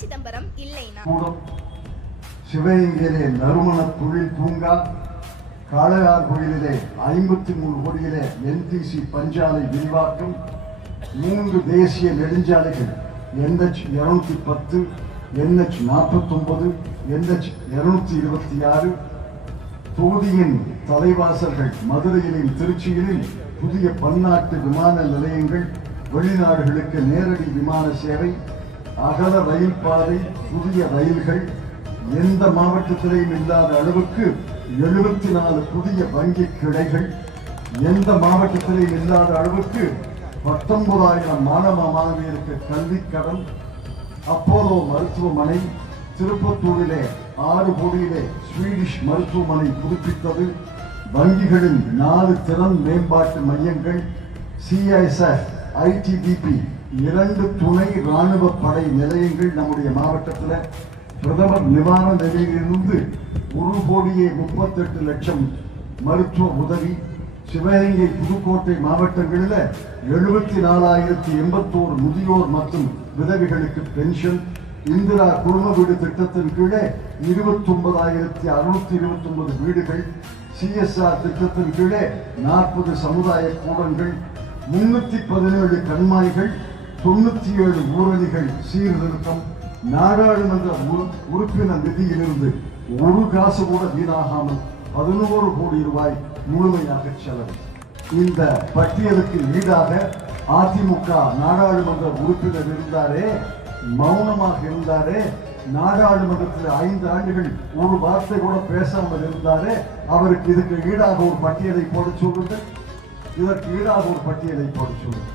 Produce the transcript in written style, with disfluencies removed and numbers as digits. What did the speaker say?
சிதம்பரம் இல்லைனா சிவகங்கையிலே நறுமண தொழில் பூங்கா, காளையார் கோயிலிலே 53 கோடியிலே NTC பஞ்சாலை விரிவாக்கம், 3 தேசிய நெடுஞ்சாலைகள் NH 210, NH 49, NH 226, தொகுதியின் தலைவாசல்கள் மதுரையிலும் திருச்சியிலும் புதிய பன்னாட்டு விமான நிலையங்கள், வெளிநாடுகளுக்கு நேரடி விமான சேவை, அகல ரயில் பாதை, புதிய ரயில்கள், எந்த மாவட்டத்திலேயும் இல்லாத அளவுக்கு 74 புதிய வங்கி கிளைகள், எந்த மாவட்டத்திலேயும் இல்லாத அளவுக்கு 19,000 மாணவ மாணவியருக்கு கல்வி கடன், அப்போலோ மருத்துவமனை, திருப்பத்தூரிலே 6 கோடியிலே ஸ்வீடிஷ் மருத்துவமனை புதுப்பித்தது, வங்கிகளின் 4 திறன் மேம்பாட்டு மையங்கள், CISF, ITBP 2 துணை ராணுவ படை நிலையங்கள் நம்முடைய மாவட்டத்தில், பிரதமர் நிவாரண நிலையிலிருந்து 1,38,00,000 மருத்துவ உதவி, சிவகங்கை புதுக்கோட்டை மாவட்டங்களில் 74,081 முதியோர் மற்றும் விதவிகளுக்கு பென்ஷன், இந்திரா குடும்ப வீடு திட்டத்தின் கீழே 29,629 வீடுகள், CSR திட்டத்தின் கீழே 40 சமுதாய கூடங்கள், 317 கண்மாய்கள், 97 ஊரணிகள் சீர்திருத்தம், நாடாளுமன்ற உறுப்பினர் நிதியிலிருந்து ஒரு காசு கூட வீணாகாமல் 11 கோடி ரூபாய் முழுமையாக செலவு. இந்த பட்டியலுக்கு ஈடாக அதிமுக நாடாளுமன்ற உறுப்பினர் இருந்தாரே, மௌனமாக இருந்தாரே, நாடாளுமன்றத்தில் 5 ஆண்டுகள் ஒரு வார்த்தை கூட பேசாமல் இருந்தாரே, அவருக்கு இதுக்கு ஈடாக ஒரு பட்டியலை போட சொல்லுங்கள், இதற்கு ஈடாக ஒரு பட்டியலை போட சொல்லுங்கள்.